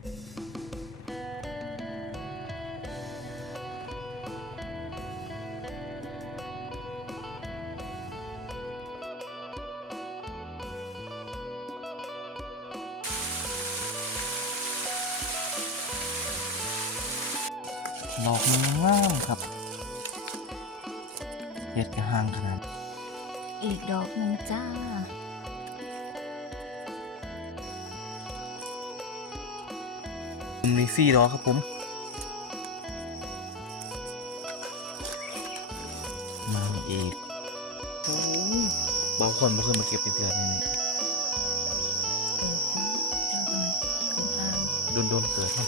ดอกมันง่ามครับเห็ดกระหางขนาด อีกดอกหนึ่งจ้า มีสี่ดอกครับผม มาอีกบางคนไม่เคยมาเก็บเป็นเดือนนี่โดนโดนๆเกิดเนาะ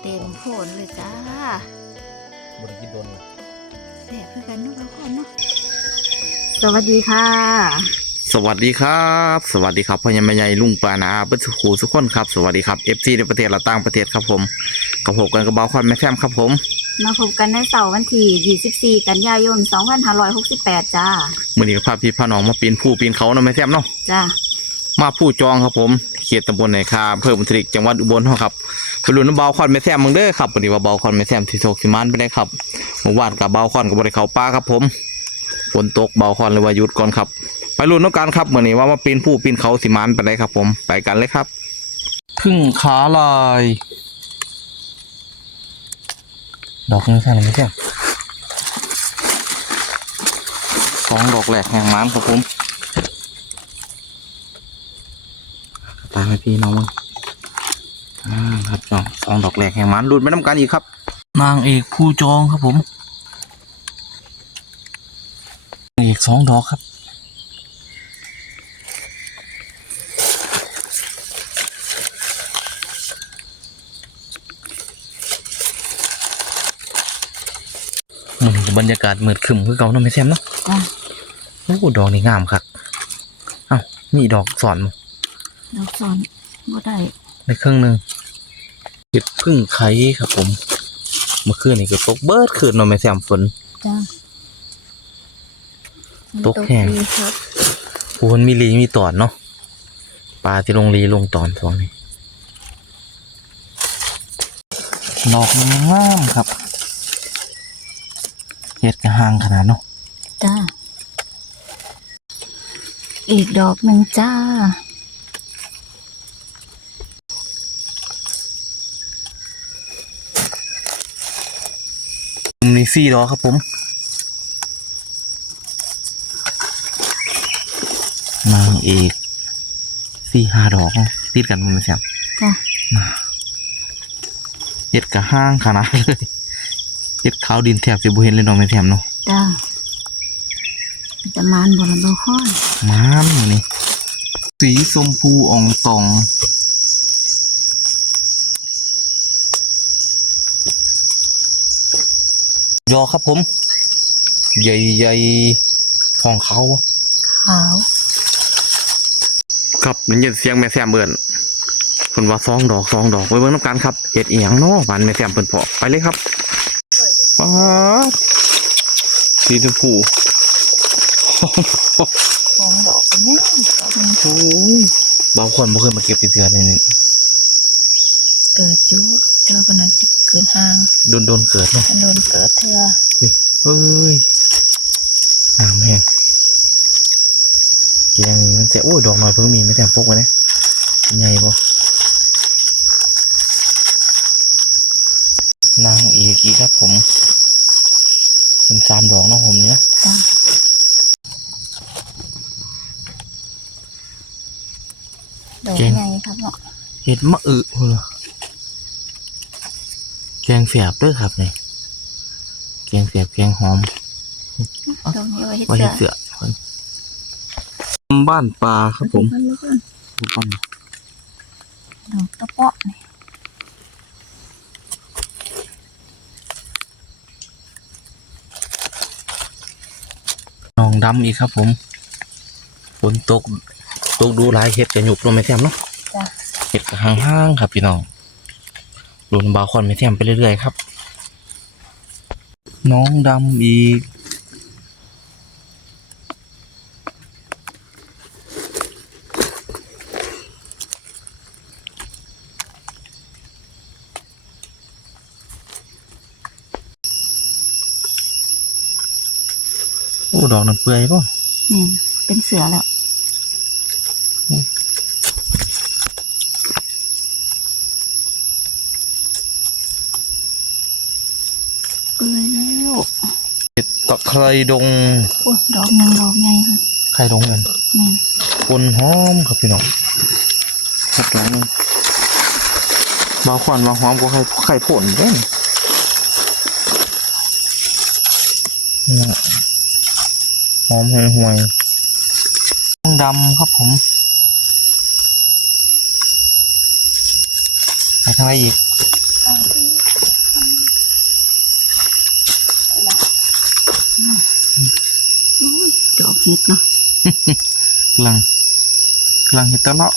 เต็มโผลเลยจ้าบริกินโดนเลยแสบเพื่อกันเนุกละคนเนาะสวัสดีค่ะ สวัสดีครับ สวัสดีครับพ่อใหญ่แม่ใหญ่ลุงปลานาเบิ้ลสุขูสุขคนครับสวัสดีครับเอฟซีในประเทศและต่างประเทศครับผมกับผมกันกระเบาควันแม่แฟมครับผม มาพบกันในเสาร์วันที่24 กันยายน 2568 จ้ามือนี้ก็พาพี่พาน้องมาปีนผู้ปีนเขาเนาะแม่แฟมเนาะจ้ามาผู้จองครับผมเขตตำบลไหนคาอำเพิ่มบุตริกจังหวัดอุบลเฮาครับไปลุ้นว่าเบาคอนแม่แซมมึงเด้อครับวันนี้ว่าเบาคอนแม่แซมที่โศกสิมานไปได้ครับเมื่อวานกับเบาคอนกับบริเขาป้าครับผมฝนตกเบาคอนเลยว่าหยุดก่อนครับ ไปลุ้นน้องกันครับมื่อนี้ว่ามาปีนผู้ปีนเขาสิมานไปได้ครับ ผมไปกันเลยครับพึ่งขาลาย ดอกนี้ใช่ไหมแซมสองดอกแหลกแห่งมันครับผมตามให้พี่น้องมึงอ่าครับน้องสองดอกแหลกแห่งมันรุดไม่ต้องการอีกครับ นางเอกผู้จองครับผมนางเอกสองดอกครับ บรรยากาศมืดครึมคือเก่าเนาะไม่แซมเนาะจ้าโอ้ดอกนี่งามครับเอ้ามีดอกสอนมั้ดอกสอนบ่ได้ในเครื่องหนึ่งเห็ดพึ่งไข่ครับผม เมื่อคืนนี่ก็ตกเบิดคืนเนอนไม่แซมฝนจ้าตกแห้งดีครับปูมันมีรีมีตอนเนาะปลาที่ลงรีลงตอนสองนี้ดอกมันงามครับ เห็ดกระหางขนาดเนาะจ้า อีกดอกหนึ่งจ้า มีสี่ดอกครับผมนางเอกสี่ห้าดอกเนาะติดกันมันไม่แซมจ้าเห็ดกระห้างขนาดเลย เห็ดขาวดินแถบสิบุเห็นเลยเนาะไม่แถมเนาะจ้าจะมานบนบคอนม้ามอยู่นี่สีชมพูอ่องตองยอครับผม ใหญ่ๆทองเขาขาวครับมันยินเสียงแม่แซมเบิ่นเพิ่นว่าสองดอกสองดอกไว้เบิ่งน้ำกันครับเห็ดอีหยังเนาะบานแม่แซมเพิ่นเพาะไปเลยครับ ป๊าดสีชมพูสองดอกเนี่ยดอกหนึ่งโอ้ยบางคนบ่เคยมาเก็บเป็นเดือนเลยนี่เกิดอยู่เจอคนนั้นจะเกิดห่างโดนโดนๆเกิดเนาะโดนเกิดเธอเฮ้ยหามแฮงแกงนี่มันจะโอ้ยดอกน้อยเพิ่งมีไม่แซมพกไว้นะใหญ่บ่นางเอกอีกครับผม เป็นสามดอกเนาะผมเนี้ยจ้าดอกใหญ่ครับเนาะเห็ดมะอึพุ่นเหรอแกงเสียบด้วยครับเนี่ยแกงเสียบแกงหอมดอกนี้ไว้ให้ไว้เสืให้อเสือบ้านปลาครับผมมันแล้วกันดอกตะเปาะนี่หนอ ดำอีกครับ ผมฝนตกตกดูหลายเห็ดจะหยุบลงไม่แซมเนาะจ้าเห็ดกับห้างๆครับพี่น้องดูนบาคอนไม่แซมไปเรื่อยๆครับ น้องดำอีก ดอกน้ำเปื่อยป่ะนี่เป็นเสือแล้วเปื่อยแล้วตะไคร้ดงโอ้ยดอกหนึ่งดอกใหญ่ค่ะไข่ดงกันนี่คนหอมครับพี่น้องครับดอกหนึงบาวควันบาวหอมก็ไข่ไข่ผลเด้นนี่ หอมห่วยห่วยๆดำครับผมไปทางไหนอีกโอ้ยดอกเห็ดเนาะกำลังกำลังเห็ดตะเลาะ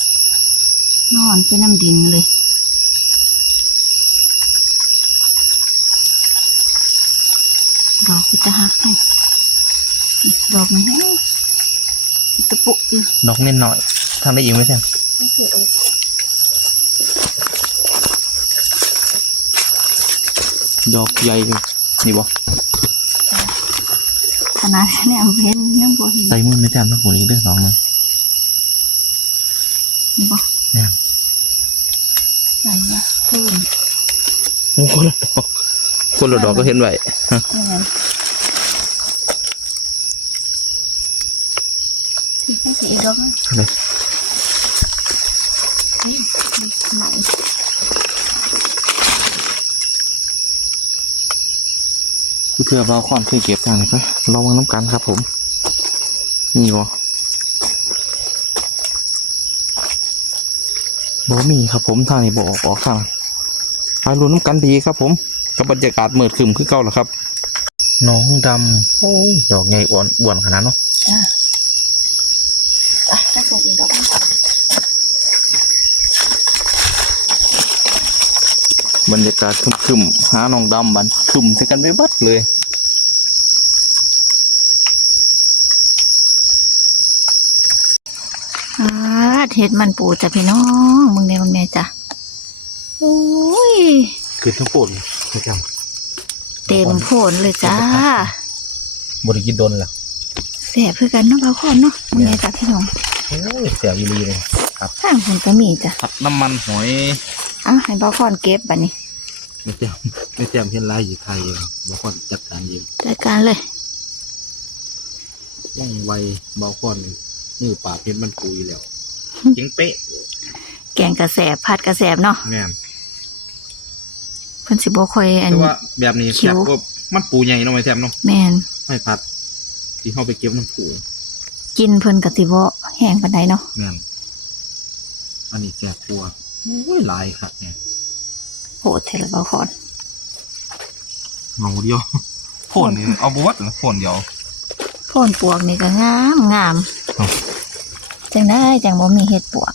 นอนไปน้ำดินเลยดอกพิตาหักให้ ดอกมันให้ตะปุอยู่ดอกนิดหน่อยทางได้อีกไหมแซมไม่เคยเอกดอกใหญ่เลยนี่บ่ขนาดนี้เอาเห็นยังบ่เห็นใส่มือไม่แซมทั้งหมดนี้เด้วยน้องมันนี่บ่เนี่ยใส่ละคูณโอ้คนละดอกคนละดอกก็เห็นไว้นี่ไงที่ ให้สีดอกนะเลยเฮ้ยไหนคือเพื่อเราความเคยเก็บทางนี้ไปเราวางน้ำกันครับผม นี่บ่บ่มีครับผมทางนี้บ่ออกออกทางไปรุนน้ำกันดีครับผมกับบรรยากาศเมิดครึมคือเก่าแล้วครับ น้องดำโอ้ยดอกใหญ่อ้วนอ้วนขนาดเนาะ จ้าอะถ้าส่งอีกดอกนะบรรยากาศครึมๆหาน้องดำบันครึมใส่กันไปเบัดเลยอ่าเห็ดมันปูจ้ะพี่น้องมึงเนี่ยมึงเนี่ยจ้ะโอ้ยคือทั้งปวดเลยครับเต็มโผลเลยจ้าบริกินโดนแล้วแสบเพื่อกันเนาะบางคนเนาะมึงเนี่ยจ้ะพี่น้อง โอ้ยเสียอีรีเลยข้างผมก็มีจ้ะผัดน้ำมันหอยอะให้บางคนเก็บบัดนี้ไม่แจ่มไม่แจ่มเพี้ยนลายอยู่ไทยเองบางคนจัดการเองจัดการเลยว่องไวบางคนมือป่าบเพี้ยนมันปุยแล้วเจ๋งเป๊ะ แกงกระแสบผัดกระแสบเนาะแม่นเพิ่นสิบ่ค่อยอันแต่ว่าแบบนี้คิ้แซ่วบก็มันปูใหญ่เนาะไม่แจ่มเนาะแม่นไม่พัดที่เข้าไปเก็บน้ำปู กินเพิ่นก็สิบ่แห้งปานใดเนาะแม่นอันนี้แซ่บกลัวโอ้ยหลายครับเนี่ยโหดเทละบางคนเงาเดียวโพ่นนี่เอาบวัดเหรอโพ่นเดียวโพ่นปวกนี่ก็งามงามครับจังได้จังบ่มีเห็ดปวก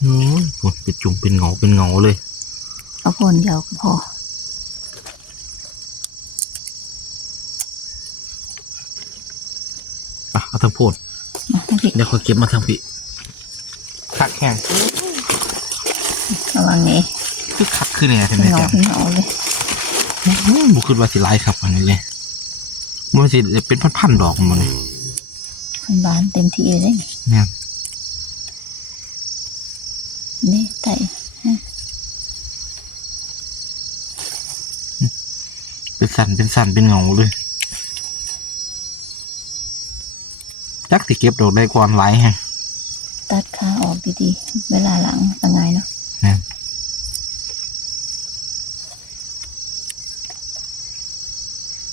โอ้ยโพ่นเป็นจุ่มเป็นเงาเป็นเงาเลย เอาโพ่นเดียวก็พอ อะเอา ทั้งโพ่นมาทั้งพี่เดี๋ยวขอเก็บมาทางพี่คักแห้งระวังนี้คือคักคือเนี่ยใช่ไหมเหงาแจ๊เหงาเลยบุคือว่าสิไลายครับอันนี้เลยมันสิเป็นพันๆดอกมันเลยมันบานเต็มที่เลยเนี่ยนี่ไต่เป็นสันเป็นสันเป็นเงาเลย จักสิเก็บดอกได้ก่อนหลายแฮงตัดขาออกดีๆ เวลาหลังเป็นไงเนาะเนี่ย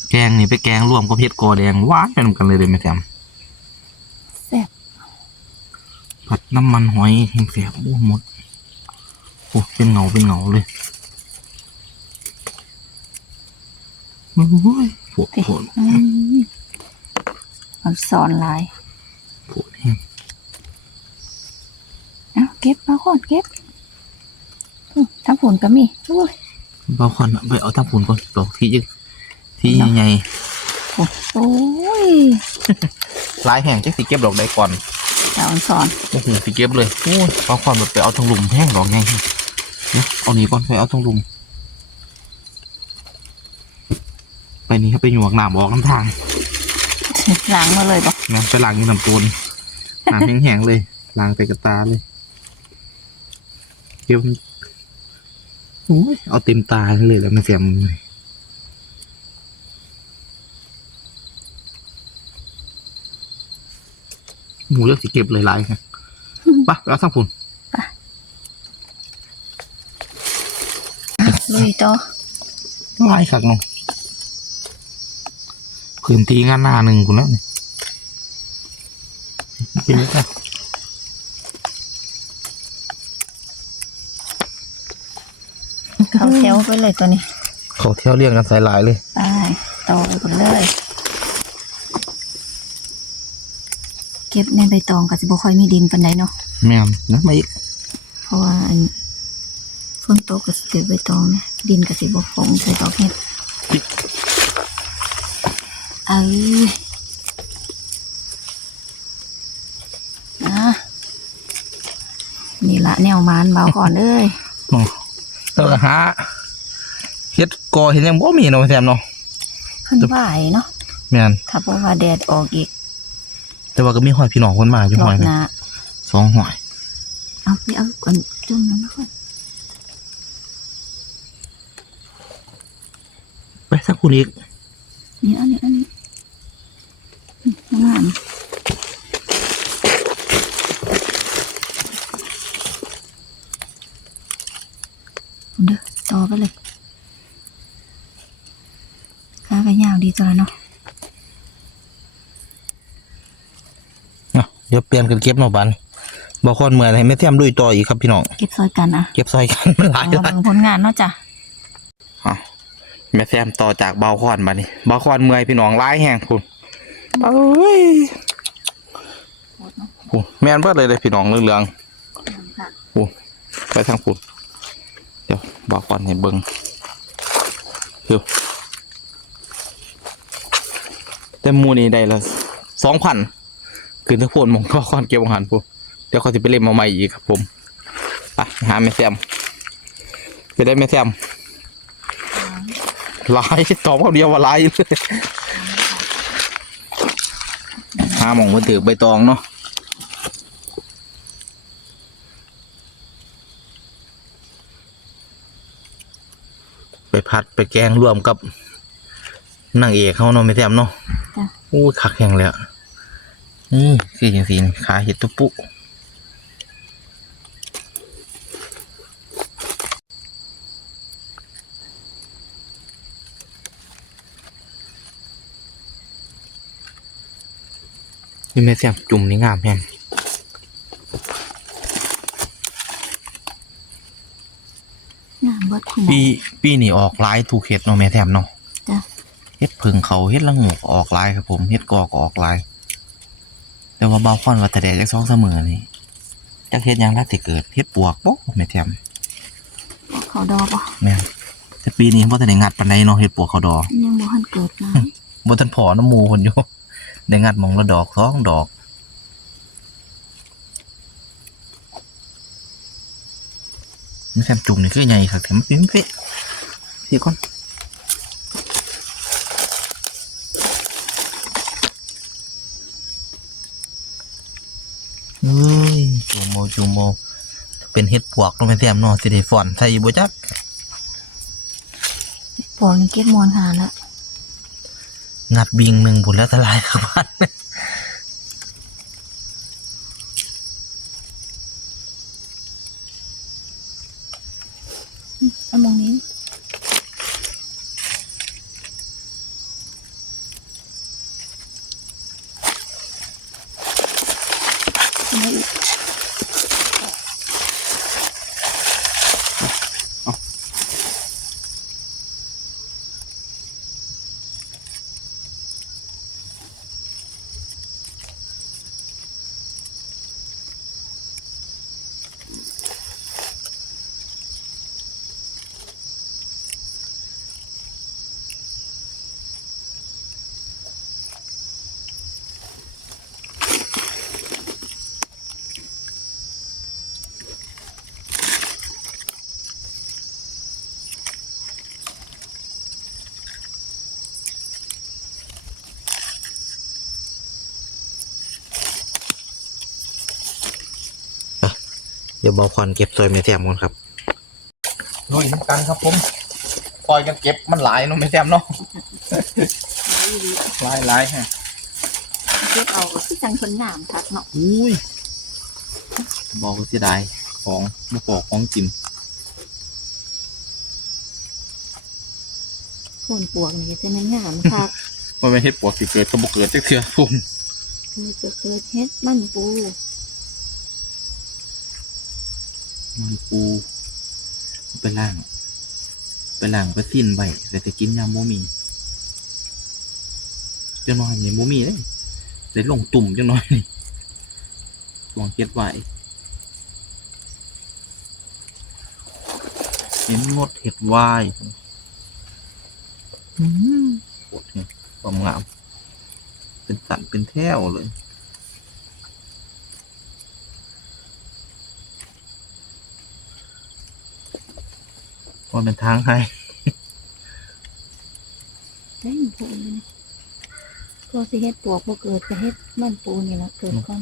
แกงนี่ไปแกงรวมกับเห็ดกอแดงหวานไปนำกันเลยเลยไหมแซมแซ่บผัดน้ำมันหอยแห้งแสบโอ้หมดโอ้เป็นเงาเป็นเงาเลยโอ้ยปวดพี่ปวดอืมมันสอนลาย ปวดแห้ง เอาเก็บมาก่อนเก็บอืมทั้งผลก็มีโอ้ยบางคนไปเอาทั้งผลก่อนดอกที่ยึกที่ใหญ่โอ้ยๆลายแห้งจะสิเก็บดอกได้ก่อนสอนสอนโอ้โหสิเก็บเลยโอ้ยบางคนแบบไปเอาทั้งหลุมแห้งดอกไงเดี๋ยวเอานี้ก่อนไปเอาทั้งหลุมไปนี่ครับไปหยวกหนามออกน้ำทางล้างมาเลยบ่นะไปล้างอยู่น้ำปูนน้ำแห้งๆเลยล้างไปกระตาเลยเดี๋ยวมันโอ้ยเอาเต็มตาเลยแล้วมันเสียมนเลยหมูเลือกสีเก็บเลยหลายครับไปเอาทั้งฝุ่นลุยต่อหลายคักเนาะพื้นที่งานหน้าหนึ่งคุณแล้วนี่เป็นไงครับ เข้าแถวไปเลยตัวนี้เขาเที่ยวเรียงกันสายหลายเลยไปต่อไปก่อนเลย เก็บในใบตองก็สิบ่ค่อยมีดินปานใดเนาะแม่นนะมาอีกเพราะว่าอันฝนตกก็สิเกิดใบตองนะดินก็สิบ่ฟงใส่ดอกเห็ดเอ้ยนะนี่ละแนวมานเบาก่อนเลยเนาะแล้วก็หา เฮ็ดกอเห็นยังบ่มีเนาะแซมเนาะเพิ่นไหวเนาะแม่นถ้าเพราะว่าแดดออกอีก แต่ว่าก็มีหอยพี่น้องคนมาอยู่รหออยบนะหน้าสองหอย เอาไปเอาก่อนจุ่มน้ำมาก่อนไปสักคุณอีกนี่อันนี้อันนี้อืมงามเด้อต่อไปเลยข้าก็ยาวดีตัวละเนาะ เนาะเดี๋ยวเปลี่ยนกันเก็บเนาะบันบ่คนเมื่อยให้แม่แซมดุยต่ออีกครับพี่น้องเก็บซอยกันอะเก็บซอยกันมันหลายเอาหลายเบิ่งผลงานเนาะจ้ะอะแม่แซมต่อจากเบาคอนมานี่เบาคอนเมื่อยพี่น้องร้ายแห้งคุณเอ้ยโอ้แม่นเบิดเลยเลยพี่น้องเรื่องๆโอ้ไปทางปุ่นเดี๋ยวเบาคอนให้เบิ่งเดี๋ยวแต่หมูนี่ได้ละสองพัน คือถ้าพูดมองก็คอนเก็บอาหารปุ๊เดี๋ยวเขาจะไปเล่นมาใหม่อีกครับผมไปหาแม่แซมจะได้แม่แซมลายตอบคำเดียวว่าลายเลยหาหมองมันถือใบตองเนาะไปพัดไปแกงรวมกับนางเอกเขาเนาะไม่แซมเนาะจ้ะโอ้ยคักแข็งเลยอะ นี่คืออย่างสีนี่ขาเห็ดตุปุนี่แม่แซมจุ่มนี่งามแฮงงามเบิดคุณปีปีนี่ออกลายถูกเห็ดเนาะแม่แซมเนาะจ้ะเฮ็ดผึ่งเขาเฮ็ดละงกออกลายครับผมเฮ็ดกอก็ออกลายแต่ ว่าเบาคอนว่าแต่แดดจักสองเสมอนี่จักเฮ็ดหยังได้แต่เกิดเฮ็ดปวกบ่แม่แถมเขาดอกบ่แม่นแต่ปีนี้บ่ทันได้งัดปานใดเนาะเฮ็ดปวกเขาดอกยังบ่ทันเกิดนะบ่ทันพอน้ำหมู่เพิ่นอยู่ได้งัดหมองละดอกสองดอกแม่แถมจุ่มนี่คือใหญ่ครับแถมมันเป็นเป๊ะสิก่อน เอ้ยจูโมจูโม เป็นเฮ็ดปวกลงไปแซมเนาะสิได้ฟอนใส่อยู่บ่จักปอกนี่เก็บมวนหาแล้วงัดบิงหนึ่งผุนแล้วทลายครับบ้าน เดี๋ยวเบาควันเก็บซอยแม่แซมก่อนครับน้อยน้ำกันครับผมซอยกันเก็บมันหลายเนาะแม่แซมเนาะหลายหลายฮะเก็บเอาที่จังคนหนามทักเนาะอุ้ยบอกว่าเสียดายของมาปอกของกินคนปวกนี่จะไม่หนามทักมันไม่เฮ็ดปวดสิเกิดก็บ่เกิดจักเทื่อพุ่นคือจะเกิดเฮ็ดมันปู มันปูไปล่าง ไปล่างไปสิ้นไว้แต่จะกินยามมีจังน้อยนี่บ่มีเลยได้ลงตุ่มจังน้อยนี่ลองเก็บไว้เห็นงดเห็ดวายอืมโคตรเนี่ยความงาม เป็นสันเป็นแถวเลย พอเป็นทางให้เฮ้ยมันปูนี่ก็สิเฮ็ดปวกบ่เกิดจะเฮ็ดมันปูนี่ละเกิดก่อน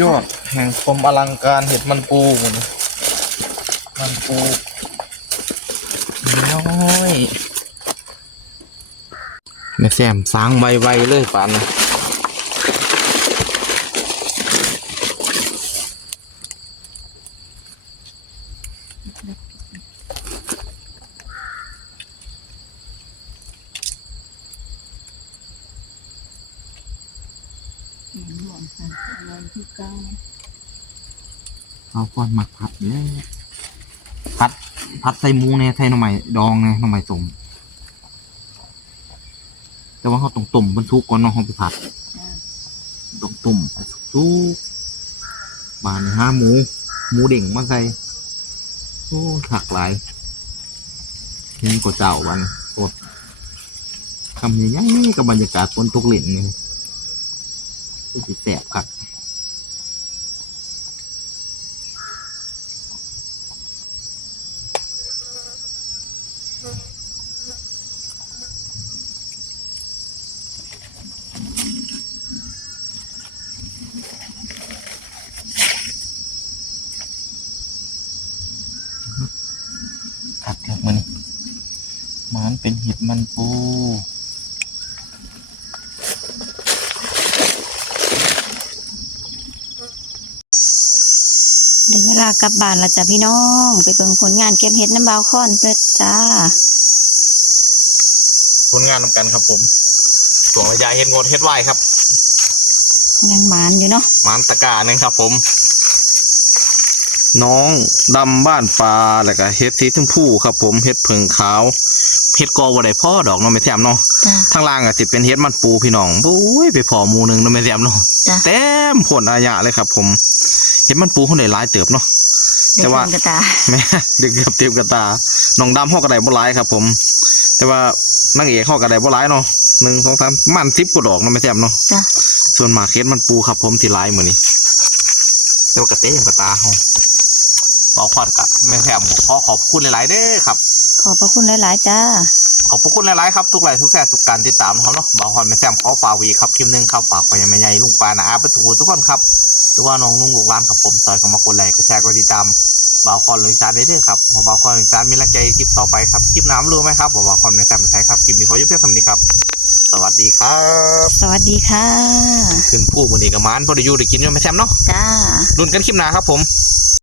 ยอดแห่งความอลังการเห็ดมันปูหมดเลยมันปูน้อยแม่แซมสร้างไวๆเลยปันเห็นหลวง ค่ะอะไรที่เก้าเอาก่อนหมักผัดเนี่ยผัดผัดใส่หมูเนี่ยใส่หน่อไม้ดองเนี่ยหน่อไม้ต้มแต่ว่าเขาต้องต้มบรรทุกก่อนเนาะเขาไปผัดต้องต้มสุกๆบานห้าหมู หมูเด่งมาใส่โอ้หักหลายนี่ก็เจ้าวันสดคำใหญ่ๆกับบรรยากาศฝนตกเหล่นนี่ก็สิแสบคักคักเถอะมันมันเป็นเห็ดมันปูเดี๋ยวเวลากลับบ้านและจ้ะพี่น้อง ไปเบิ่งผลงานเก็บเฮ็ดน้ำบาวคอนเด้อจ้า ผลงานนำกันครับผมส่วนระยะเห็ดงดเห็ดไหวครับยังหมานอยู่เนาะมานตะกร้าหนึงครับ ผม น้องดำบ้านปลาแล้วก็เฮ็ดสีชมพูครับผมเฮ็ดเพิงขาว เฮ็ดกอบ่ได้พ่อดอกเนาะไม่แซมเนาะจ้าทางล่างก็สิเป็นเฮ็ดมันปูพี่น้องบุ้ยไปพอหมูหนึงเนาะไม่แซมเนาะจ้ะ เต็มผลอาญะเลยครับ ผมเฮ็ดมันปูคนได้หลายเติบเนาะ แต่เด็กว่าเพิ่นกระตาแม่เด็กเกือบเต็มกระตาน้องดำเฮาก็ได้บ่หลายครับ ผม แต่ว่านางเอกเฮาก็ได้บ่หลายเนาะหนึ่งสองสามมัน10กว่าดอกเนาะไม่แซมเนาะ จ้าส่วนมากเฮ็ดมันปูครับผมที่ไลน์มือนี้แต่ว่ากระเต้ยังกระตาเขาเบาควันกับแม่แถมขอขอบคุณหลายๆเด้อครับ ขอบพระคุณหลาย ๆ จ้า ขอบพระคุณหลาย ๆ ครับ ทุกไลค์ทุกแซ่ทุกการติดตามนะครับเนาะเบาควันแม่แถมขอฝากวีครับคลิปหนึงครับฝากไปยังแม่ใหญ่ลุงปานะอาประตูทุกคนครับหรือว่าน้องนุ่งลูกร้านครับผมซอยก็มากดไลค์กดแชร์กดติดตามเบาคอนลุยซานได้เด้อครับพอเบาคอนลุยซานมีแรงใจคลิปต่อไปครับคลิปน้ำรู้ไหมครับผมเบาคอนแม่แถมเป็นไทยครับคลิปนี้ขอยุบเพียงสำนี้ครับ สวัสดีครับสวัสดีค่ะ ขึ้นผู้มือนี้กับมานพอได้อยู่ได้กินอยู่แม่แถมเนาะจ้า รุ่นกันคลิปหน้าครับผมจ